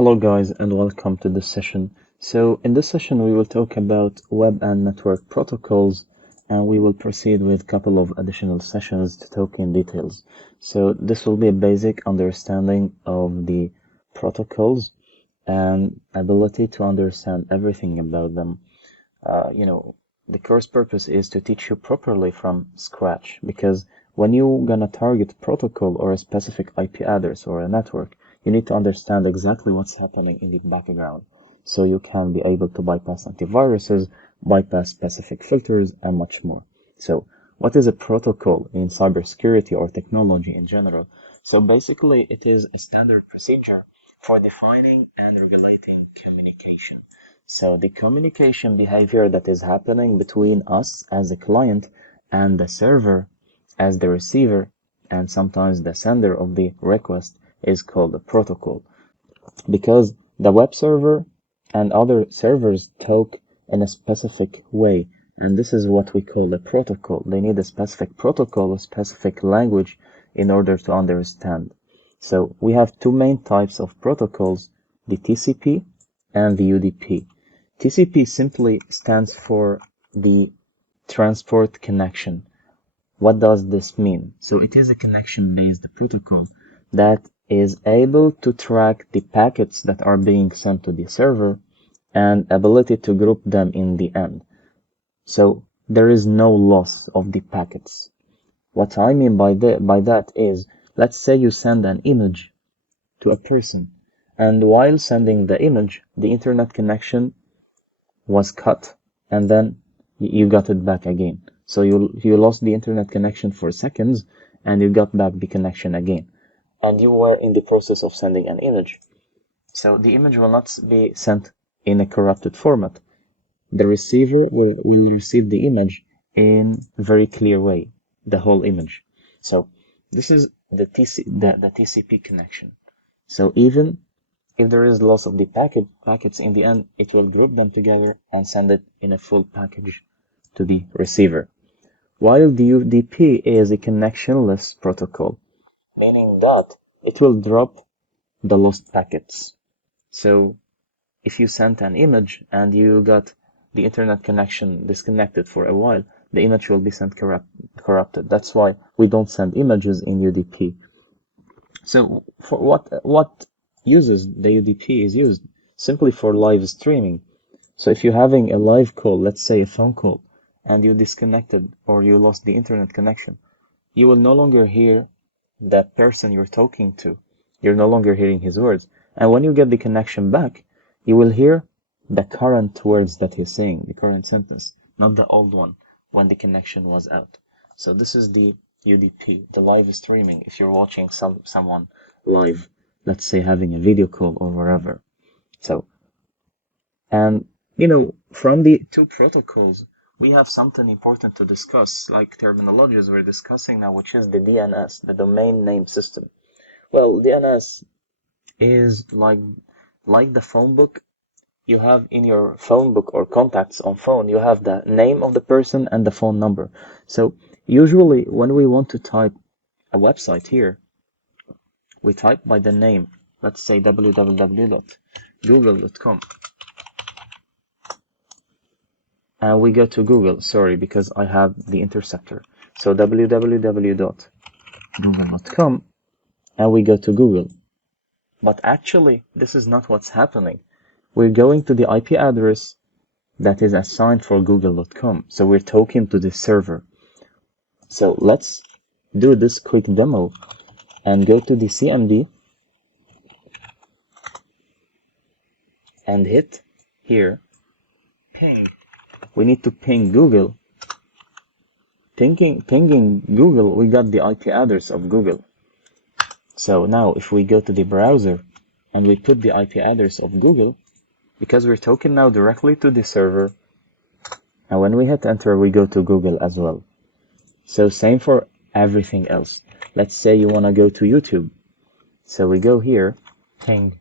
Hello guys and welcome to this session. So in this session we will talk about web and network protocols, and we will proceed with a couple of additional sessions to talk in details. So this will be a basic understanding of the protocols and ability to understand everything about them. The course purpose is to teach you properly from scratch, because when you're gonna target protocol or a specific IP address or a network, you need to understand exactly what's happening in the background, so you can be able to bypass antiviruses, bypass specific filters, and much more. So what is a protocol in cybersecurity or technology in general? So basically it is a standard procedure for defining and regulating communication. So the communication behavior that is happening between us as a client and the server as the receiver and sometimes the sender of the request is called a protocol, because the web server and other servers talk in a specific way, and this is what we call a protocol. They need a specific protocol, a specific language in order to understand. So we have two main types of protocols, the TCP and the UDP. TCP simply stands for the transport connection. What does this mean? So it is a connection-based protocol that is able to track the packets that are being sent to the server and ability to group them in the end. So there is no loss of the packets. What I mean by that is, let's say you send an image to a person, and while sending the image, the internet connection was cut, and then you got it back again. So you lost the internet connection for seconds, and you got back the connection again. And you were in the process of sending an image. So the image will not be sent in a corrupted format. The receiver will receive the image in a very clear way, the whole image. So this is the TCP connection. So even if there is loss of the packets, in the end, it will group them together and send it in a full package to the receiver. While the UDP is a connectionless protocol, meaning that it will drop the lost packets. So if you sent an image and you got the internet connection disconnected for a while, the image will be sent corrupted. That's why we don't send images in UDP. So for what uses the UDP is used? Simply for live streaming. So if you're having a live call, let's say a phone call, and you disconnected or you lost the internet connection, you will no longer hear that person you're talking to. You're no longer hearing his words. And when you get the connection back, you will hear the current words that he's saying, the current sentence, not the old one when the connection was out. So this is the UDP, the live streaming. If you're watching someone live, let's say having a video call or wherever. So, and from the two protocols, we have something important to discuss, like terminologies we're discussing now, which is the DNS, the domain name system. Well, DNS is like the phone book. You have in your phone book or contacts on phone, you have the name of the person and the phone number. So usually when we want to type a website here, we type by the name. Let's say www.google.com. And we go to Google, sorry, because I have the interceptor. So www.google.com, and we go to Google. But actually, this is not what's happening. We're going to the IP address that is assigned for google.com. So we're talking to the server. So let's do this quick demo and go to the CMD and hit here, ping. We need to ping Google. Pinging Google, we got the IP address of Google. So now if we go to the browser and we put the IP address of Google, because we're talking now directly to the server, and when we hit enter, we go to Google as well. So same for everything else. Let's say you want to go to YouTube. So we go here, ping.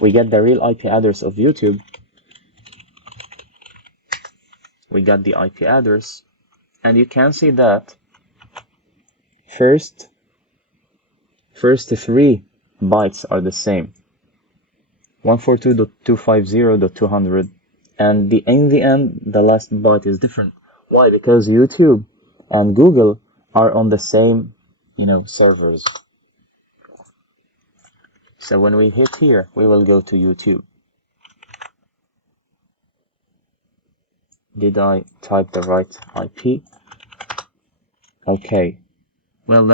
We get the real IP address of YouTube. We got the IP address, and you can see that first 3 bytes are the same. 142.250.200, and in the end, the last byte is different. Why? Because YouTube and Google are on the same, servers. So when we hit here, we will go to YouTube. Did I type the right IP? Okay. Well,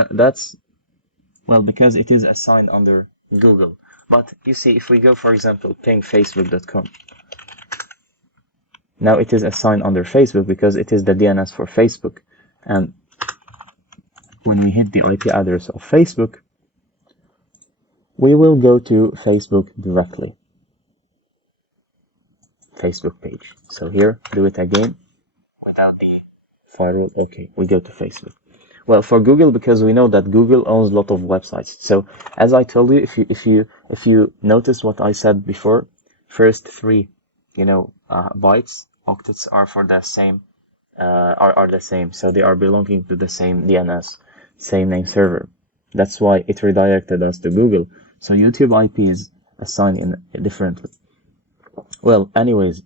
because it is assigned under Google. But you see, if we go, for example, ping facebook.com, now it is assigned under Facebook because it is the DNS for Facebook. And when we hit the IP address of Facebook, we will go to Facebook directly. Facebook page. So here, do it again without the firewall. Okay, we go to Facebook. Well, for Google, because we know that Google owns a lot of websites. So as I told you, if you notice what I said before, first three, bytes, octets are for the same, are the same. So they are belonging to the same DNS, same name server. That's why it redirected us to Google. So YouTube IP is assigned differently. Well, anyways,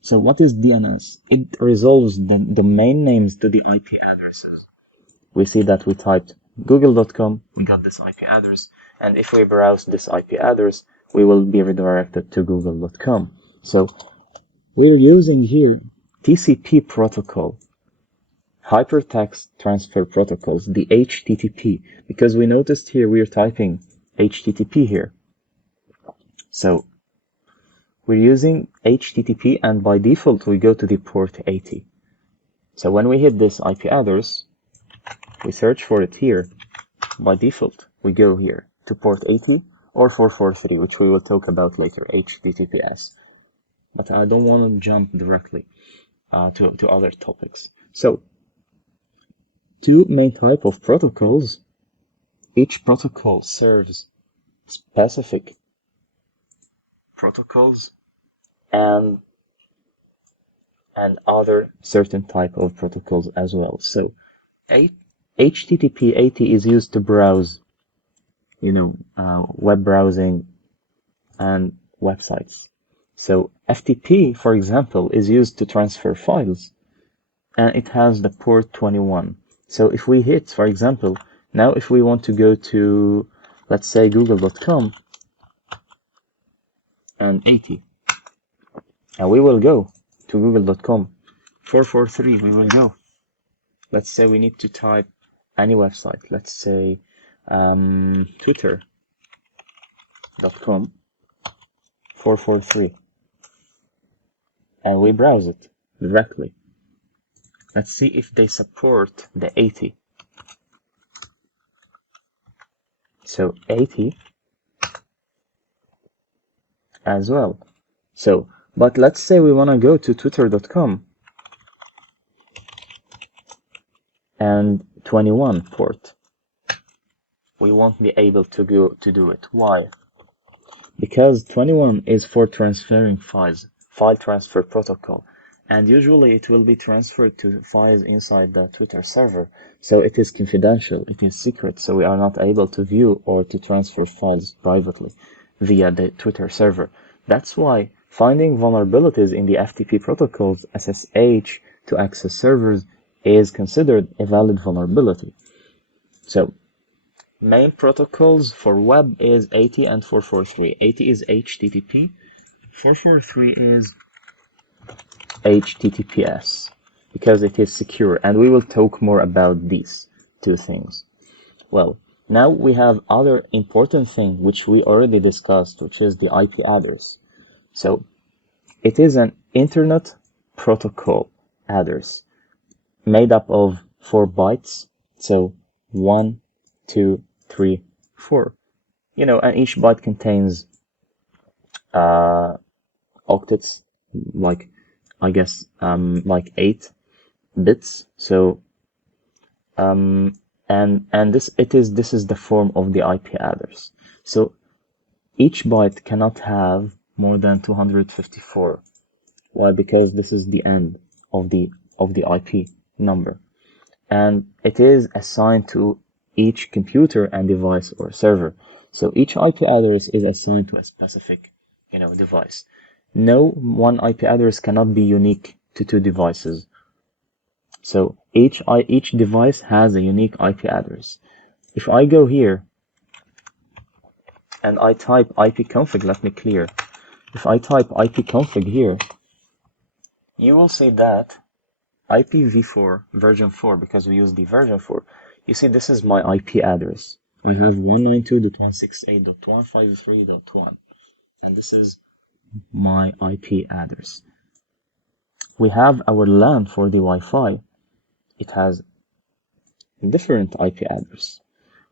so what is DNS? It resolves the domain names to the IP addresses. We see that we typed google.com, we got this IP address, and if we browse this IP address, we will be redirected to google.com. So we're using here TCP protocol, hypertext transfer protocols, the HTTP, because we noticed here we're typing HTTP here. So we're using HTTP, and by default we go to the port 80. So when we hit this IP address, we search for it here. By default, we go here to port 80 or 443, which we will talk about later, HTTPS. But I don't want to jump directly to other topics. So, two main type of protocols. Each protocol serves specific protocols and other certain type of protocols as well. So, HTTP 80 is used to browse, web browsing and websites. So FTP, for example, is used to transfer files, and it has the port 21. So if we hit, for example, now if we want to go to, let's say, google.com and 80, and we will go to google.com, 443, we will go. Let's say we need to type any website, let's say twitter.com 443, and we browse it directly. Let's see if they support the 80. So 80 as well. So, but let's say we want to go to twitter.com and 21 port. We won't be able to do it. Why? Because 21 is for transferring files, file transfer protocol, and usually it will be transferred to files inside the Twitter server. So it is confidential, it is secret, so we are not able to view or to transfer files privately via the Twitter server. That's why finding vulnerabilities in the FTP protocols SSH to access servers is considered a valid vulnerability. So main protocols for web is 80 and 443. 80 is HTTP, 443 is HTTPS, because it is secure, and we will talk more about these two things. Well, now we have other important thing which we already discussed, which is the IP address. So it is an internet protocol address made up of 4 bytes. So 1, 2, 3, 4. And each byte contains octets, like I guess like 8 bits. So and this is the form of the IP address. So each byte cannot have more than 254. Why? Because this is the end of the IP number, and it is assigned to each computer and device or server. So each IP address is assigned to a specific device. No one IP address cannot be unique to two devices. So each device has a unique IP address. If I go here and I type ipconfig, let me clear. If I type ipconfig here, you will see that IPv4 version 4, because we use the version 4, you see this is my IP address. I have 192.168.153.1, and this is my IP address. We have our LAN for the Wi-Fi. It has a different IP address.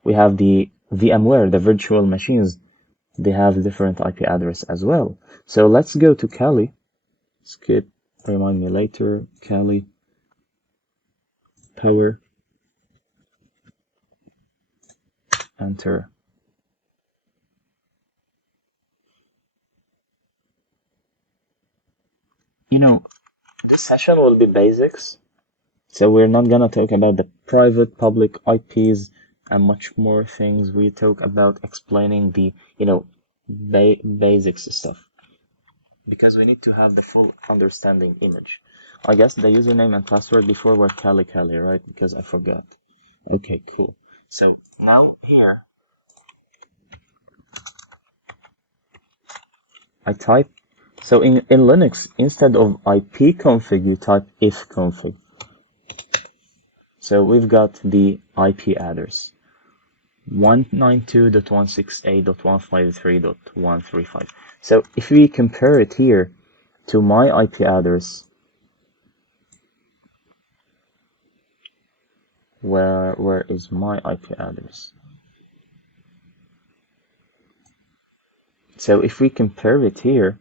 We have the VMware, the virtual machines. They have a different IP address as well. So let's go to Kali. Skip, remind me later. Kali, power, enter. This session will be basics. So we're not gonna talk about the private, public IPs and much more things. We talk about explaining the, basics stuff, because we need to have the full understanding image. I guess the username and password before were Kali, right? Because I forgot. Okay, cool. So now here, I type, so in Linux, instead of ipconfig, you type ifconfig. So we've got the IP address, 192.168.153.135. So if we compare it here to my IP address, where is my IP address? So if we compare it here,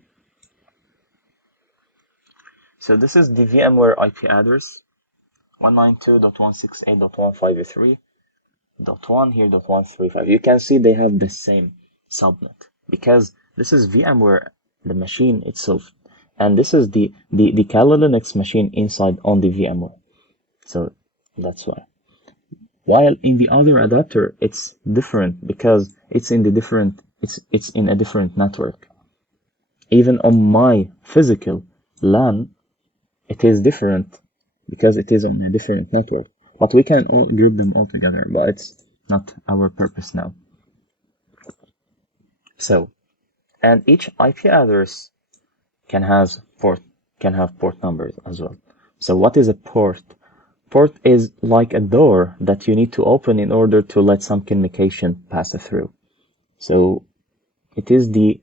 so this is the VMware IP address, 192.168.153.1 here, .135. You can see they have the same subnet, because this is VMware, the machine itself, and this is the Kali Linux machine inside on the VMware. So that's why. While in the other adapter, it's different because it's in a different network. Even on my physical LAN, it is different because it is on a different network. But we can all group them all together, but it's not our purpose now. So, and each IP address can have port numbers as well. So what is a port? Port is like a door that you need to open in order to let some communication pass through. So it is the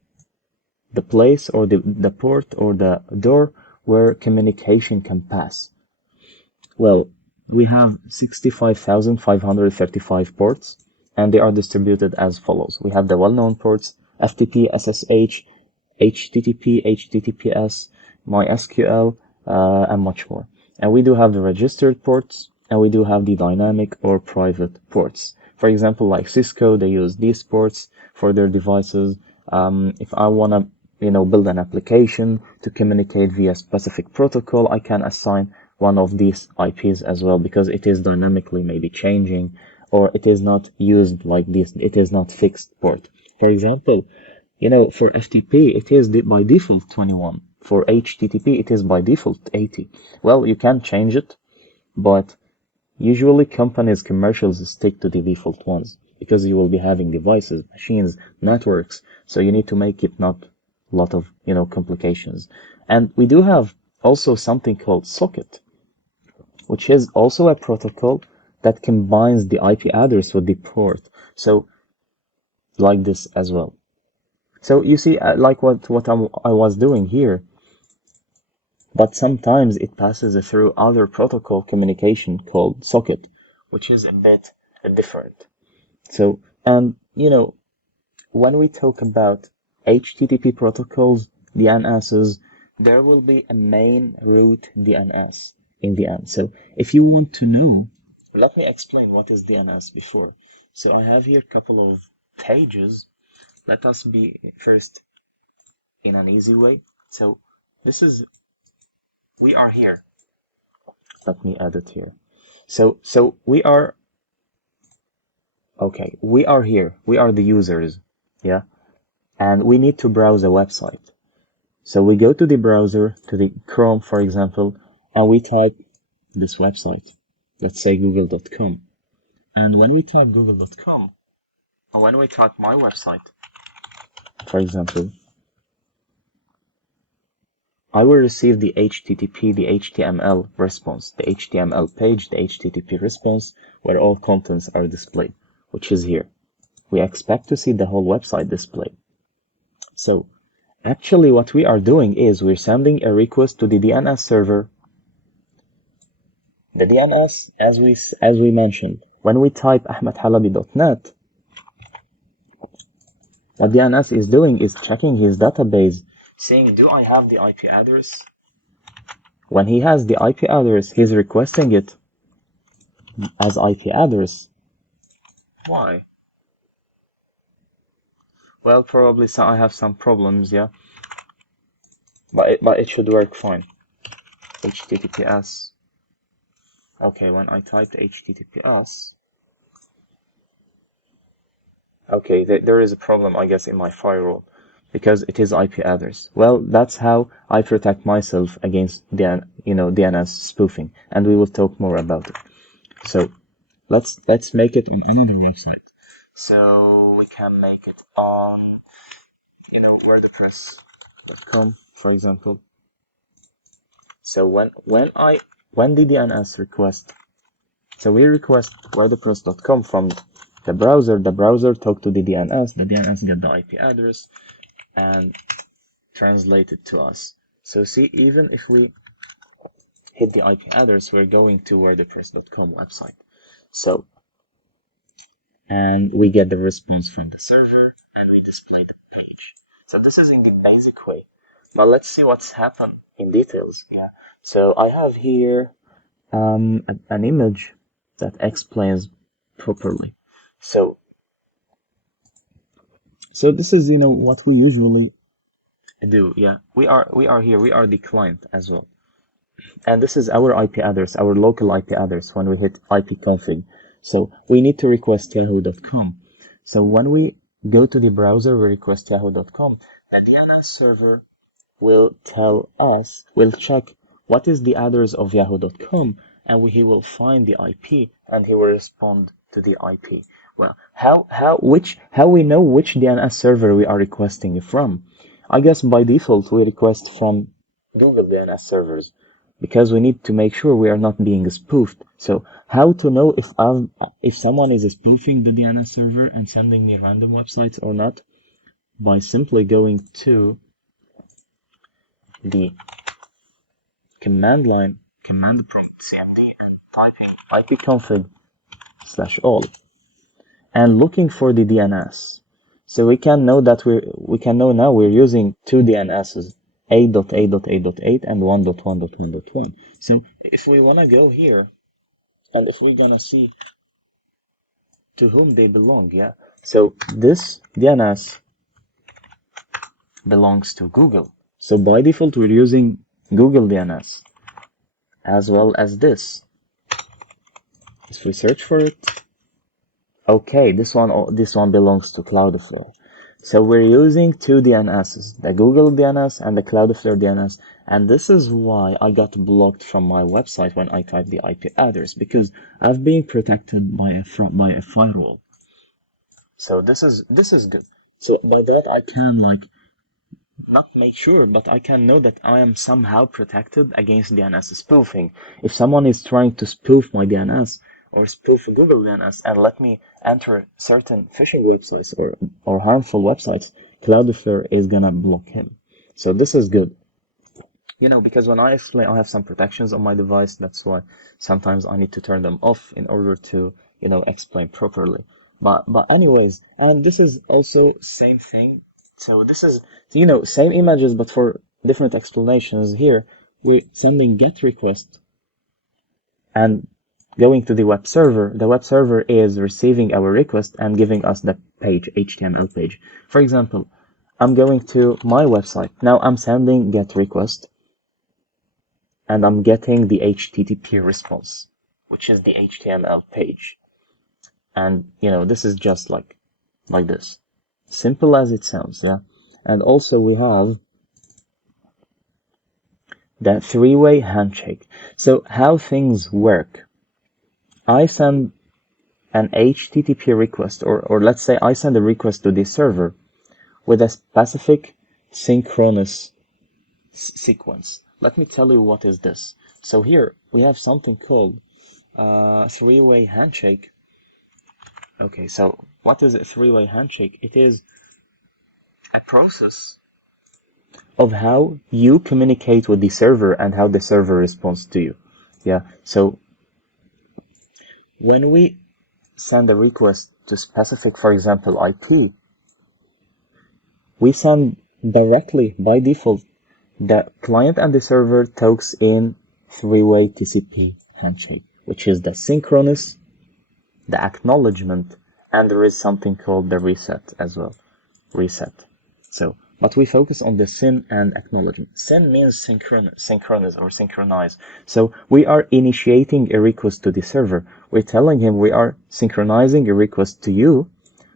place or the port or the door where communication can pass. Well, we have 65,535 ports, and they are distributed as follows. We have the well-known ports, FTP, SSH, HTTP, HTTPS, MySQL, and much more. And we do have the registered ports, and we do have the dynamic or private ports. For example, like Cisco, they use these ports for their devices. If I want to, build an application to communicate via specific protocol, I can assign one of these IPs as well, because it is dynamically maybe changing, or it is not used like this. It is not fixed port. For example, for FTP, it is by default 21. For HTTP, it is by default 80. Well, you can change it, but usually commercials stick to the default ones, because you will be having devices, machines, networks, so you need to make it not a lot of, complications. And we do have also something called socket, which is also a protocol that combines the IP address with the port. So, like this as well. So you see, like what I was doing here, but sometimes it passes through other protocol communication called socket, which is a bit different. So, and when we talk about HTTP protocols, DNSs, there will be a main root DNS in the end. So if you want to know, let me explain what is DNS before. So I have here a couple of pages. Let us be first in an easy way. So we are here. Let me add it here. So we are, okay, we are here. We are the users, yeah? and we need to browse a website. So we go to the browser, to the Chrome, for example, and we type this website. Let's say google.com. And when we type google.com, or when we type my website, for example, I will receive the HTTP, the HTML response, the HTML page, the HTTP response, where all contents are displayed, which is here. We expect to see the whole website displayed. So actually what we are doing is we're sending a request to the DNS server. The DNS, as we mentioned, when we type ahmedhalabi.net, what DNS is doing is checking his database, saying, do I have the IP address? When he has the IP address, he's requesting it as IP address. Why? Well, probably I have some problems, yeah. But it should work fine. HTTPS. Okay, when I typed HTTPS, okay, there is a problem, I guess, in my firewall, because it is IP address. Well, that's how I protect myself against DNS spoofing, and we will talk more about it. So let's make it on another website. So we can make it on, WordPress.com, for example. So when the DNS request, so we request WordPress.com from the browser talk to the DNS get the IP address and translate it to us. So see, even if we hit the IP address, we're going to WordPress.com website. So, and we get the response from the server and we display the page. So this is in the basic way. But let's see what's happened in details. Yeah. So I have here an image that explains properly. So this is what we usually do. Yeah, we are here. We are the client as well, and this is our IP address, our local IP address. When we hit ipconfig, so we need to request yahoo.com. So when we go to the browser, we request yahoo.com. The DNS server will check what is the address of yahoo.com, and he will find the IP and he will respond to the IP. Well, how we know which DNS server we are requesting from? I guess by default we request from Google DNS servers, because we need to make sure we are not being spoofed. So how to know if someone is spoofing the DNS server and sending me random websites or not? By simply going to the command prompt cmd and typing ipconfig/all and looking for the DNS. So we can know now we're using two DNSs, 8.8.8.8 and 1.1.1.1. So if we want to go here and if we're gonna see to whom they belong, yeah. So this DNS belongs to Google. So by default we're using Google DNS as well as this. If we search for it, okay, this one belongs to Cloudflare. So we're using two DNSs, the Google DNS and the Cloudflare DNS, and this is why I got blocked from my website when I typed the IP address, because I've been protected by a firewall. So this is good. So by that I can not make sure, but I can know that I am somehow protected against DNS spoofing. If someone is trying to spoof my DNS or spoof Google DNS and let me enter certain phishing websites or harmful websites, Cloudflare is gonna block him. So this is good. Because when I explain, I have some protections on my device. That's why sometimes I need to turn them off in order to, explain properly. But anyways, and this is also same thing. So this is, same images, but for different explanations. Here, we're sending GET request and going to the web server. The web server is receiving our request and giving us the page, HTML page. For example, I'm going to my website. Now I'm sending GET request and I'm getting the HTTP response, which is the HTML page. And, this is just like this. Simple as it sounds, yeah. And also we have the three-way handshake. So how things work. I send an HTTP request, or let's say I send a request to the server with a specific synchronous sequence. Let me tell you what is this. So here we have something called three-way handshake. Okay, so what is a three-way handshake? It is a process of how you communicate with the server and how the server responds to you. Yeah, so when we send a request to specific, for example, IP, we send directly by default the client and the server talks in three-way TCP handshake, which is the synchronous, the acknowledgement, and there is something called the reset as well. Reset. So, but we focus on the syn and acknowledgement. Syn means synchronize or synchronize. So we are initiating a request to the server. We're telling him we are synchronizing a request to you.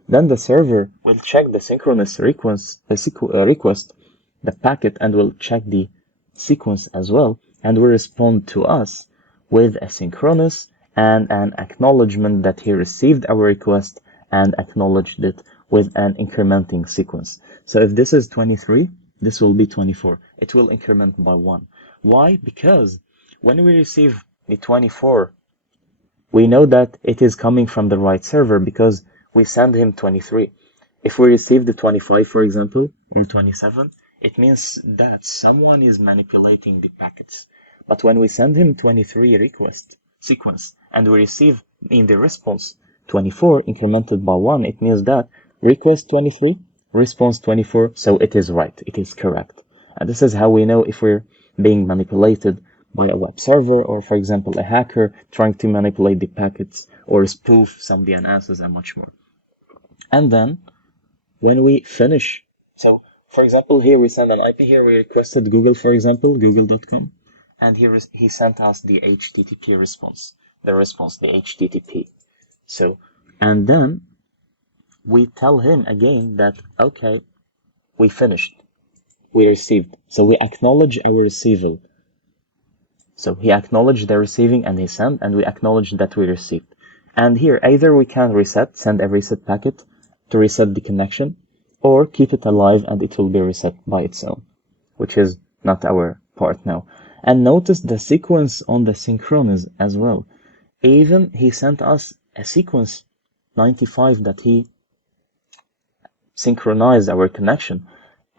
Then the server will check the synchronous request, the packet, and will check the sequence as well, and will respond to us with a synchronous and an acknowledgement that he received our request and acknowledged it with an incrementing sequence. So if this is 23, this will be 24. It will increment by 1. Why? Because when we receive the 24, we know that it is coming from the right server because we send him 23. If we receive the 25, for example, or 27, it means that someone is manipulating the packets. But when we send him 23 request sequence and we receive in the response 24 incremented by 1, it means that request 23, response 24, so it is right, it is correct. And this is how we know if we're being manipulated by a web server or, for example, a hacker trying to manipulate the packets or spoof some DNSs and much more. And then when we finish, so for example, here we send an IP, here we requested Google, for example, google.com, and he sent us the HTTP response, the HTTP. So, and then we tell him again that, okay, we finished, we received. So we acknowledge our receival. So he acknowledged the receiving and he sent, and we acknowledge that we received. And here, either we can send a reset packet to reset the connection, or keep it alive and it will be reset by its own, which is not our part now. And notice the sequence on the synchronous as well. Even he sent us a sequence 95 that he synchronized our connection.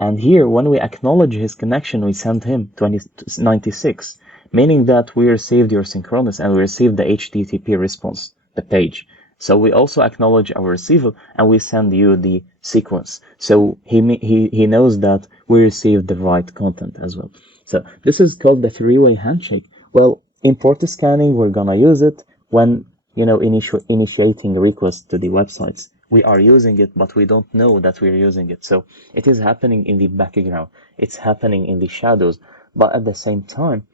And here, when we acknowledge his connection, we send him 96, meaning that we received your synchronous and we received the HTTP response, the page. So we also acknowledge our receival and we send you the sequence. So he knows that we received the right content as well. So this is called the three-way handshake. Well, in port scanning, we're gonna use it when, initiating requests to the websites. We are using it, but we don't know that we're using it. So it is happening in the background. It's happening in the shadows. But at the same time,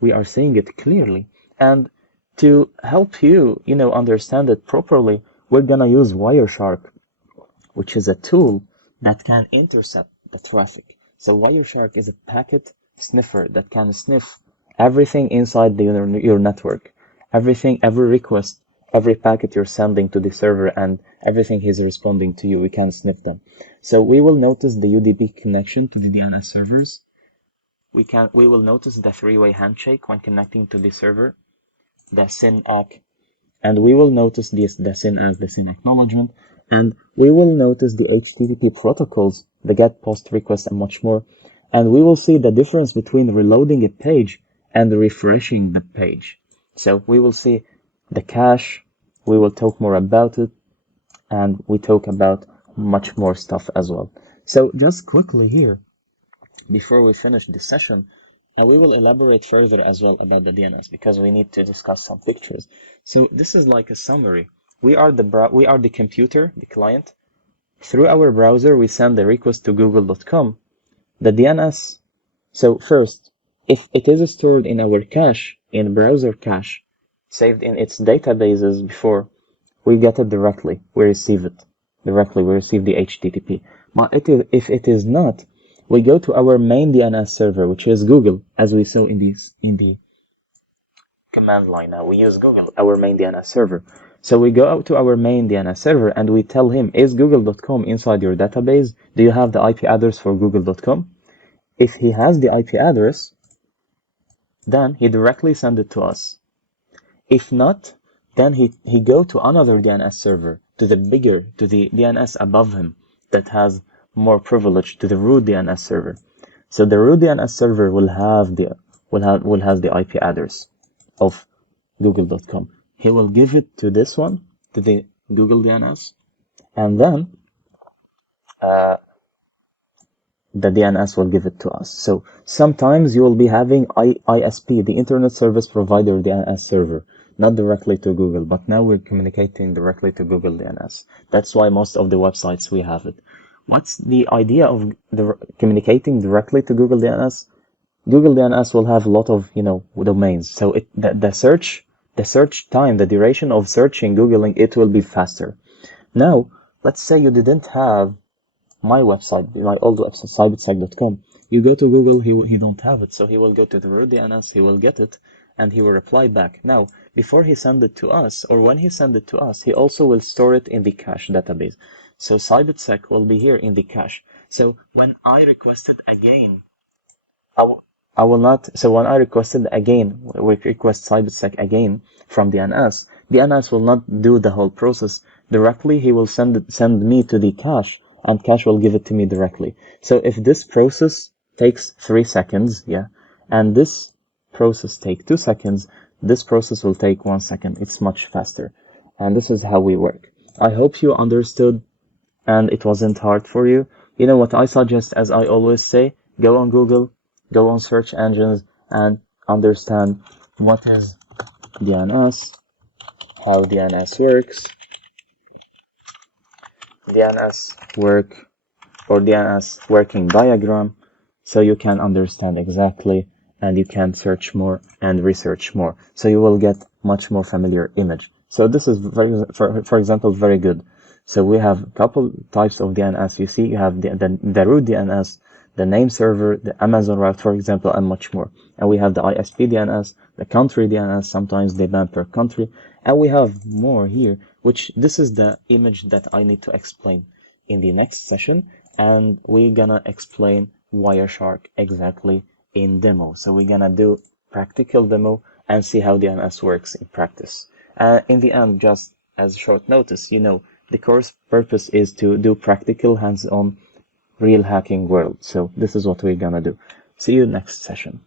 we are seeing it clearly. And to help you, understand it properly, we're gonna use Wireshark, which is a tool that can intercept the traffic. So Wireshark is a packet sniffer that can sniff everything inside your network. Every request, every packet you're sending to the server, and everything he's responding to you, we can sniff them. So we will notice the UDP connection to the DNS servers. We will notice the three-way handshake when connecting to the server, the SYN-ACK, and we will notice the SYN-ACK, the SYN acknowledgement, and we will notice the HTTP protocols, the GET, POST, request, and much more. And we will see the difference between reloading a page and refreshing the page. So we will see the cache, we will talk more about it, and we talk about much more stuff as well. So just quickly here, before we finish this session, we will elaborate further as well about the DNS because we need to discuss some pictures. So this is like a summary. We are the computer, the client. Through our browser, we send a request to google.com. The DNS. So first, if it is stored in our cache, in browser cache, saved in its databases before, we get it directly. We receive it. Directly we receive the HTTP. But if it is not, we go to our main DNS server, which is Google, as we saw in the command line. Now we use Google, our main DNS server. So we go out to our main DNS server and we tell him, is google.com inside your database? Do you have the IP address for google.com? If he has the IP address, then he directly send it to us. If not, then he go to another DNS server, to the DNS above him that has more privilege, to the root DNS server. So the root DNS server will have the IP address of google.com. He will give it to this one, to the Google DNS, and then the DNS will give it to us. So sometimes you will be having ISP, the Internet Service Provider DNS server, not directly to Google, but now we're communicating directly to Google DNS. That's why most of the websites we have it. What's the idea of communicating directly to Google DNS? Google DNS will have a lot of, domains. So the search time, the duration of searching, Googling, it will be faster. Now, let's say you didn't have my website, my old website, cybersec.com. You go to Google, he don't have it, so he will go to the root DNS, he will get it, and he will reply back. Now, before he send it to us, or when he send it to us, he also will store it in the cache database. So cybersec will be here in the cache. So when I requested again, I will not. So when I requested again, we request cybersec again from DNS. DNS will not do the whole process directly. He will send me to the cache, and cache will give it to me directly. So if this process takes 3 seconds, and this process take 2 seconds, this process will take 1 second. It's much faster. And this is how we work. I hope you understood and it wasn't hard for you. You know what I suggest, as I always say, go on Google, go on search engines, and understand what is DNS, how DNS works, DNS work, or DNS working diagram, so you can understand exactly, and you can search more and research more, so you will get much more familiar image. So this is for example, very good. So we have a couple types of DNS. You see, you have the root DNS, the name server, the Amazon route, for example, and much more. And we have the ISP DNS, the country DNS, sometimes they ban per country. And we have more here, which this is the image that I need to explain in the next session. And we're gonna explain Wireshark exactly in demo. So we're gonna do practical demo and see how DNS works in practice. In the end, just as a short notice, the course purpose is to do practical hands-on real hacking world. So this is what we're gonna do. See you next session.